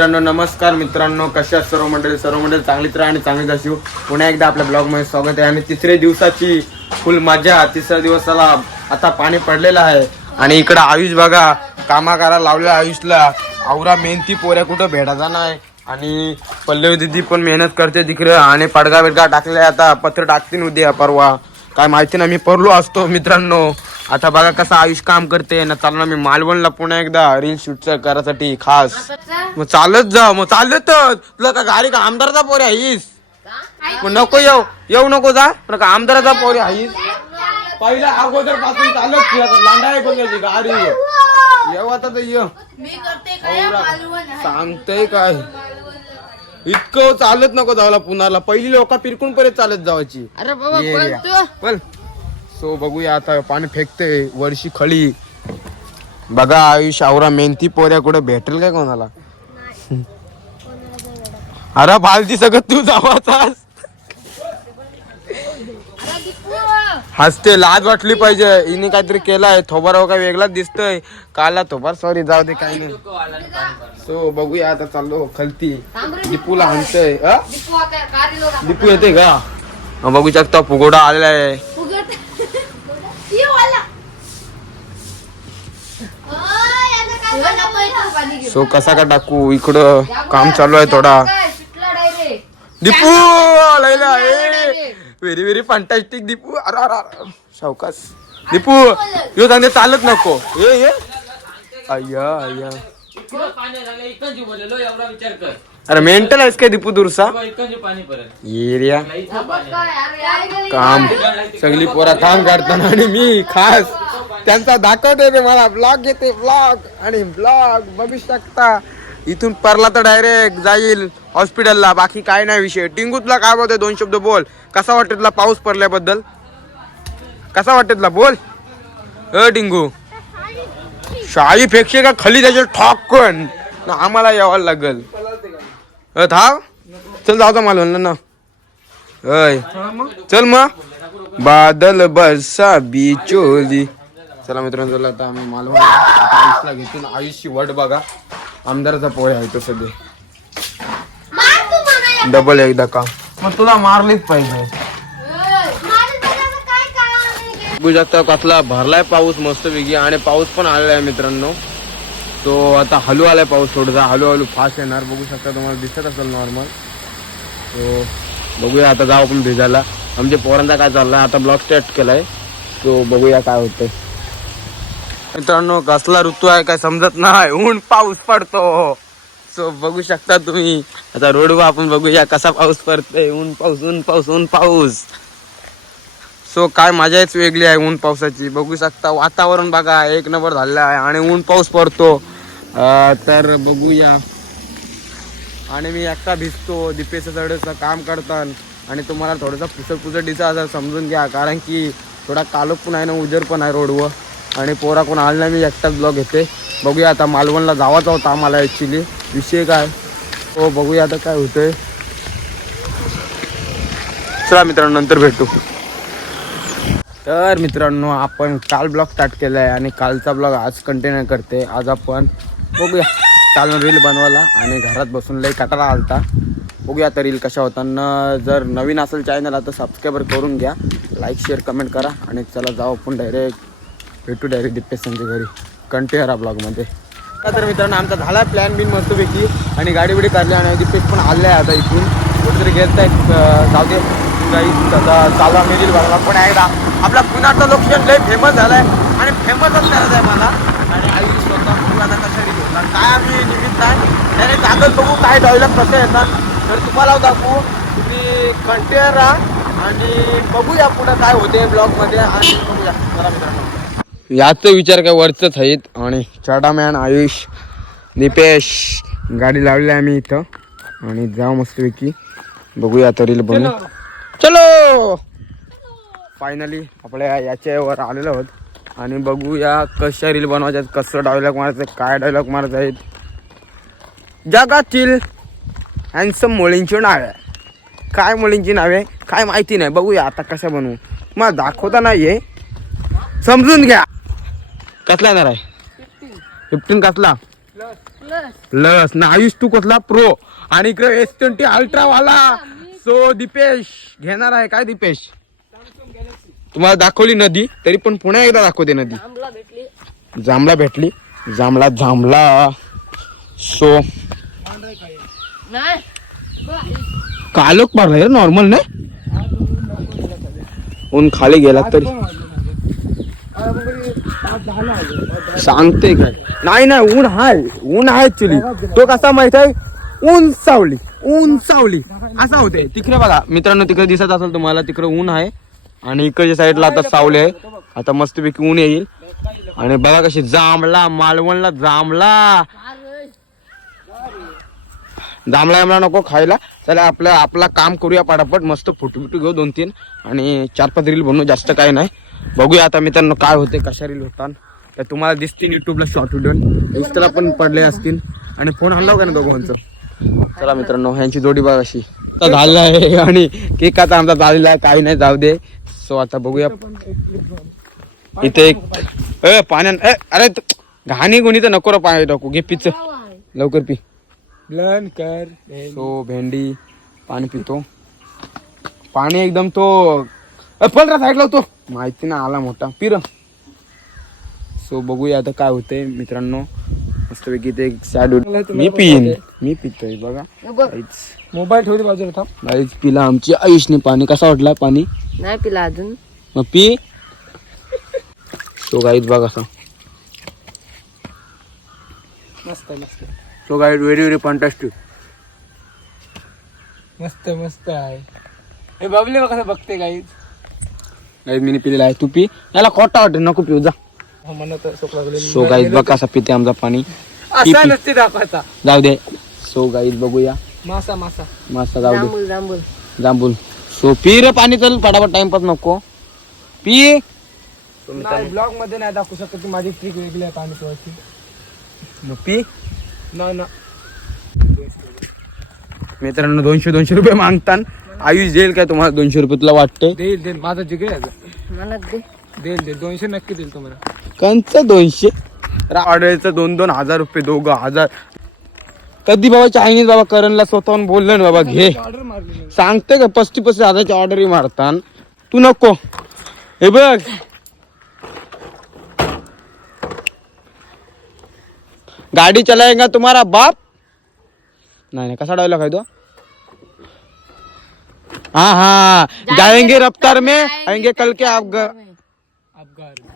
मित्रांनो नमस्कार मित्रांनो. कशा सर्व मंडळी? सर्व मंडळी चांगलीच राहा आणि चांगलीच असू हो. पुन्हा एकदा आपल्या ब्लॉगमध्ये स्वागत आहे. आणि तिसऱ्या दिवसाची फुल मजा तिसऱ्या दिवसाला आता पाणी पडलेलं आहे. आणि इकडं आयुष बघा कामाकारा लावल्या आयुषला. आवरा मेहनती पोऱ्या कुठं भेटायचा नाही आणि पल्लवी दिदी पण मेहनत करते तिकडं. आणि पडगा बिडगा टाकले आता. पत्र टाकतील उद्या परवा. काय माहिती नाही मी परलो असतो मित्रांनो. आता बघा कसं आयुष काम करते. ना चालणार मी मालवणला पुन्हा एकदा रील शूट करायसाठी खास. मग चालत जा मग चालतच. तुला का गाडी का आमदाराचा पोरे आहेस मग नको येऊ. येऊ नको जा. पण का आमदाराचा पोरे आहेस पहिल्या अगोदरपासून चालत लांडा आहे बघायची गाडी. येऊ आता तर ये. सांगतय काय इतकं चालत नको जायला पुण्याला. पहिली लोक पिरकून पर्यंत चालत जावायची. अरे सो बघूया आता पाणी फेकते वरशी खळी. बघा आयुष आवरा मेहनती पोऱ्या कुठे भेटेल काय कोणाला? अरे फालती सगळं तू जावाचास. हसते लाज वाटली पाहिजे. हिने काहीतरी केलाय. थोबार हो काय वेगळाच दिसतोय. काला थोबार सॉरी जाऊ दे काही नाही. सो बघूया आता चाललो खलती. दीपूला हणतय. अ? दीपू येते का? बघू शकता फुगोडा आलेला आहे. सो कसा का टाकू? इकडं काम चालू आहे थोडा. Deepu Laila very very fantastic Deepu. अरे अरे सावकाश दीपू यो सांगते चालत नको. ये ये अय्या अय्या अरे मेंटल आहेस काय दीपू दुरसा? एरिया. काम. सगळी पोरा काम करताना आणि मी खास. त्यांचा दाखवते रे मला. ब्लॉग येते ब्लॉग आणि ब्लॉग बघू शकता. इथून परला तर डायरेक्ट जाईल हॉस्पिटलला बाकी काय नाही विषय. टिंगू तुला काय बोलतोय? दोन शब्द बोल. कसा वाटत तुला पाऊस पडल्याबद्दल? कसा वाटत तुला? बोल. अ टिंगू शाळी फेकशे का? खाली त्याच्या ठॉकन ना आम्हाला यावं लागल. अ थांब. चल जाऊ का मला म्हणलं ना. अय चल मग. बादल बरसा बिचोली चला मित्रांनो चला आता आम्ही मालवण आता आयुषला घेतून आयुषची वट बघा. आमदाराचा पोळे आहे तो सध्या. डबल एकदा का? मग तुला मारलीच पाहिजे. बघू शकता कसला भरलाय पाऊस मस्त वेगळी. आणि पाऊस पण आलेला आहे मित्रांनो. तो आता हलू आलाय पाऊस थोडासा. हळूहळू फास्ट येणार. बघू शकता तुम्हाला दिसत असेल नॉर्मल तो बघूया आता जाऊ आपण भिजायला. आमच्या पोरांचा काय चाललाय? आता ब्लॉक स्टार्ट केलाय. तो बघूया काय होतंय. मित्रांनो कसला ऋतू आहे काय समजत नाही. ऊन पाऊस पडतो. सो बघू शकता तुम्ही. आता रोडवर आपण बघूया कसा पाऊस पडतोय. ऊन पाऊस ऊन पाऊस ऊन पाऊस. सो काय मजाच वेगळी आहे ऊन पावसाची. बघू शकता. वातावरण बघा एक नंबर झालेलं आहे. आणि ऊन पाऊस पडतो. तर बघूया. आणि मी एकटा भिजतो दीपेचं थोडंसं काम करतात आणि तुम्हाला थोडंसं पुसट पुसट दिसा असं समजून घ्या. कारण की थोडा कालोख पण आहे ना उजर पण आहे रोडवर. आणि पोरा कोण आला नाही मी एकटाच ब्लॉग घेते. बघूया आता मालवणला जावाचा होता आम्हाला ॲक्च्युली विषय काय? हो बघूया आता काय होतंय. चला मित्रांनो नंतर भेटू. तर मित्रांनो आपण काल ब्लॉग स्टार्ट केला आहे आणि कालचा ब्लॉग आज कंटिन्यू करते. आज आपण बघूया. चालून रील बनवायला आणि घरात बसून लई कटारा आलता. बघूया तर रील कशा होताना जर नवीन असेल चॅनलला आता सबस्क्राईबर करून घ्या. लाईक शेअर कमेंट करा आणि चला जाऊ आपण डायरेक्ट भेटू डायरेक्ट दिप्पेसांच्या घरी. कंटिन्यू करा ब्लॉगमध्ये तर मित्रांनो आमचा झाला प्लॅन बिन मस्तपैकी. आणि गाडी बिडी काढली आणि दिप्पेश पण आले आहे आता इथून. कुठेतरी गेलं आहेत जाऊ दे काही चालवा चालू आम्ही रील पण एकदा आपला पुण्याचं लोकेशन लय फेमस झालं आहे फेमसच करायचं आहे मला आणि आई स्वतः बघू आता कशा रील होतात काय आम्ही निमित्त नाही कागद बघू काय डायलॉग कसे येतात तर तुम्हाला दाखवू तुम्ही कंटिन्यू राहा आणि बघूया पुढं काय होते ब्लॉगमध्ये आणि बघूया. चला मित्रांनो. याचा विचार काय वरचंच आहेत. आणि चाडामॅन आयुष निपेश गाडी लावली आहे आम्ही इथं. आणि जाऊ मस्तपैकी. बघूया आता रील बनवू. चलो. फायनली आपल्या याच्यावर आलेलो आहोत. आणि बघूया कशा रील बनवायच्यात कसं डायलॉग मारायचं काय डायलॉग मारायचं आहेत. जगातील हॅन्सम मुलींची नावे. काय मुलींची नावे? काय माहिती नाही. बघूया आता कशा बनवू. मला दाखवता नाही आहे. समजून घ्या. कसला येणार आहे? फिफ्टीन कसला? लस. ना आयुष तू कसला प्रो आणि इकडे एस ट्वेंटी अल्ट्रा वाला सो दीपेश. घेणार आहे काय दीपेश? तुम्हाला दाखवली नदी. तरी पण पुन्हा एकदा दाखवते नदी. जांभला भेटली. जांभला जांभला सो कालोक मारला नॉर्मल नाही ऊन खाली गेला तरी. सांगते काय? नाही नाही ऊन हाय ऊन आहे ऍक्च्युली तो कसा माहीत आहे? ऊन सावली ऊन सावली. असा होते तिकडे बघा मित्रांनो तिकडे दिसत असेल तुम्हाला तिकडे ऊन आहे. आणि इकडच्या साईडला आता सावली आहे. आता मस्तपैकी ऊन येईल. आणि बघा कशी जांभला मालवणला जांभला जांभळा जांभळा नको खायला. चला आपलं आपला काम करूया पटापट मस्त फोटो बिटू घेऊ दोन तीन. आणि चार पाच रील बनवू जास्त काय नाही. बघूया आता मित्रांनो काय होते कशा रील होतात. तर तुम्हाला दिसतील युट्यूबला शॉर्ट व्हिडिओ इंस्टाला पण पडले असतील. आणि फोन हल्लाव का ना दोघांचं. चला मित्रांनो ह्यांची जोडी बघ अशी. आता झालं आहे. आणि केक आता आमचा झालेला आहे. काही नाही जाऊ दे. सो आता बघूया. इथे एक ए पाण्यान ए अरे घाणी गुणी तर नको रे पाणी टाकू. घे पिच. लवकर पी. लन कर. सो भेंडी पाणी पितो. पाणी एकदम तो अ, पळ रा साईडला होतो माहिती ना आला मोठा. पिर. सो बघूया आता काय होतंय मित्रांनो. मस्तपैकी ते सॅड मी पिईन मी पितोय बघा. मोबाईल ठेवते बाजूला थांब. पिला आमची आयुषने पाणी. कसा वाटला पाणी? नाही पिला अजून. मग पी. सो गाईच बघ असा मस्त मस्त so guide very very fantastic मस्त मस्त आहे. हे बबले कसं बघते काही गाईज मी पिलेला आहे. तू पी. याला खोटा वाटत नको पिऊ जा. म्हणत सो गाईज बघ कसा पिते आमचा पाणी. असा. नसते दाखवायचा. जाऊ दे. सो गाईज बघूया. मासा मासा. मस्त जाऊ दे. जांभूल जांभूल सो पी रे पाणी चल पटापट टाइमपास नको. पी. नाही ब्लॉगमध्ये नाही दाखवू शकत ती माझी ट्रिक वेगळी आहे पाणी पिवायची. मग पी. ना ना. मित्रांनो दोनशे दोनशे रुपये मागतान. आयुष देईल काय तुम्हाला दोनशे रुपये तुला वाटतंय? देईल देईल. माझा आहे. तो. मला दे. देईल देईल. दोनशे नक्की देईल तुम्हाला. कंच दोनशे? ऑर्डरचं दोन दोन हजार रुपये दोघं हजार. कधी बाबा चायनीज बाबा करणला स्वतःहून बोललं ना बाबा घे. ऑर्डर मारली सांगते का पस्तीस पस्तीस हजारची ऑर्डर मारतान? तू नको. हे बघ. गाडी चलाएगा तुम्हारा बाप। नहीं नाही कसा डायलॉग आहे तो हाँ हाँ जाएँगे रफ्तार में आएँगे कल के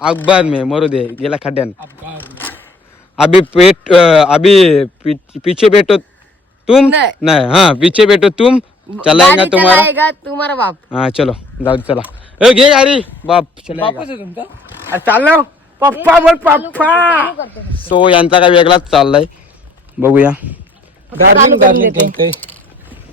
अखबार में मरू दे गेला में। अभी पेट अभी पीछे बैठो तुम। नहीं। हाँ पीछे बैठो तुम। चलाएगा तुम्हारा। तुम्हारा बाप। हाँ चलो जाऊ चला। ए गाडी। बाप चलाएगा। वापस तुमचा अरे चाललो पप्पा बोल पप्पा. सो यांचा काय वेगळाच चाललाय. बघूया. डार्लिंग डार्लिंग बोलतोय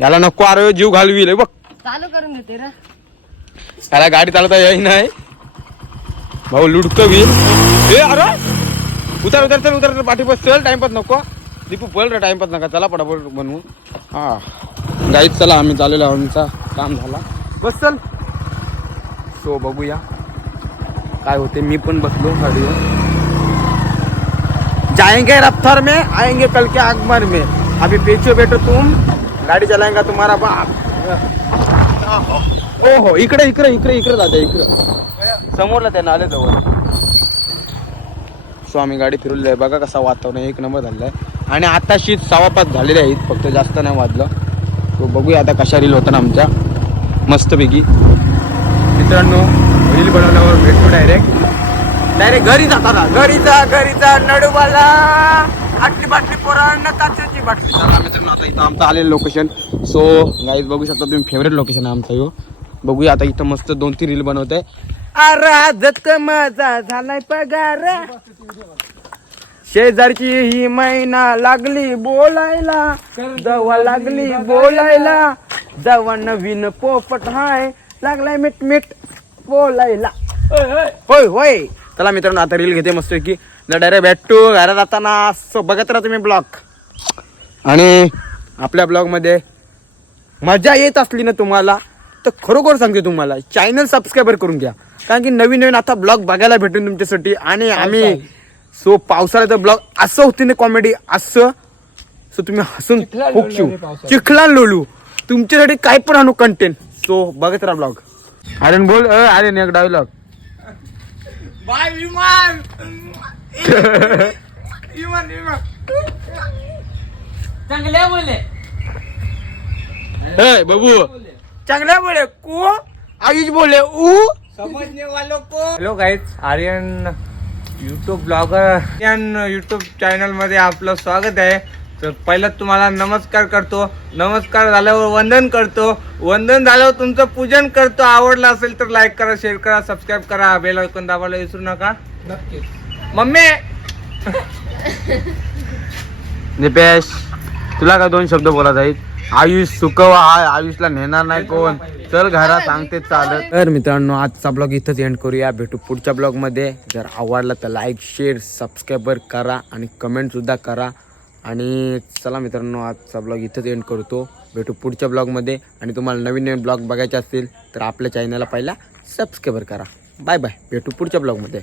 याला नको अरे जीव घालवी बघ. चालू करून देते रे. त्याला गाडी चालवता येई नाही. भाऊ लुडक होईल ए अरे! उतर उतर चल उतर पाठी बस चल टाइमपास नको. दीपू पळ रे टाइमपास नका. चला पटापट बनवू हा. गाईत चला आम्ही चाललेलो आहोत, आमचा काम झाला. बस चल. सो बघूया. काय होते मी पण बसलो गाडीवर. जाएंगे रफ्तार में आएंगे कल के आगमर में. अभी पीछे बैठो तुम गाडी चलाएगा तुम्हारा बाप. ओ हो इकडे इकडे इकडे इकडे जाते इकडे. समोरला त्या नाले जवळ सो आम्ही गाडी फिरवली आहे. बघा कसा वातावरण एक नंबर झालेला आहे. आणि आता शीत सवा पाच झालेले आहेत फक्त जास्त नाही वाजलं. तो बघूया आता कशा रील होतात आमच्या. मस्तपैकी. मित्रांनो रील बनवल्यावर भेटतो डायरेक्ट डायरेक्ट घरी जाताना. घरी जा घरी जा नडूबाला. आटली बाटली पोरांना बाटली. मित्रांनो आता इथं आमचं आलेलं लोकेशन सो गाईज बघू शकता तुम्ही फेवरेट लोकेशन आहे आमचं ह्यो बघूया आता इथं मस्त दोन तीन रील बनवत आराजत माझा झालाय पगार? शेजारची ही महिना लागली बोलायला. जवा लागली बोलायला. जवा नवीन पोपट हाय. लागलाय मिट मिट होय होय. चला मित्रांनो आता रील घेते मस्त की डायरेक्ट भेटू घरात जाताना सो बघत राहा तुम्ही ब्लॉग. आणि आपल्या ब्लॉगमध्ये मजा येत असली ना तुम्हाला तर खरोखर सांगते तुम्हाला चॅनल सबस्क्राईबर करून घ्या. कारण की नवीन नवीन आता ब्लॉग बघायला भेटून तुमच्यासाठी. आणि आम्ही सो पावसाळ्याचा ब्लॉग असं होते ना कॉमेडी असं. सो तुम्ही हसून. चिखला लोलू तुमच्यासाठी काय पण आणू कंटेंट सो बघत राहा ब्लॉग. अरे बोल अरे एक डायलॉग बाय विमान. विमान विमान. चांगल्या बोले बाबू. चांगल्या बोले को? आयुष बोले ऊ? समजने वालों को? Hello guys Aryan YouTube blogger Aryan YouTube चॅनलमध्ये आपलं स्वागत आहे. तर पहिलं तुम्हाला नमस्कार करतो. नमस्कार झाल्यावर वंदन करतो. वंदन झाल्यावर तुमचं पूजन करतो. आवडलं असेल तर लाईक करा शेअर करा सबस्क्राईब करा. बेल ऐकून दाबायला विसरू नका. मम्मी! निपेश तुला काय दोन शब्द बोलत आहेत? आयुष सुकवा आयुषला नेणार नाही कोण? चल घरात सांगते चालत. तर मित्रांनो आजचा ब्लॉग इथंच एंड करूया. भेटू पुढच्या ब्लॉगमध्ये जर आवडला तर लाईक शेअर सबस्क्राईबर करा आणि कमेंट सुद्धा करा. आणि चला मित्रांनो आजचा ब्लॉग इथंच एंड करतो. भेटू पुढच्या ब्लॉगमध्ये आणि तुम्हाला नवीन नवीन ब्लॉग बघायचे असतील तर आपल्या चॅनलला पहिला सबस्क्राईबर करा. बाय बाय भेटू पुढच्या ब्लॉगमध्ये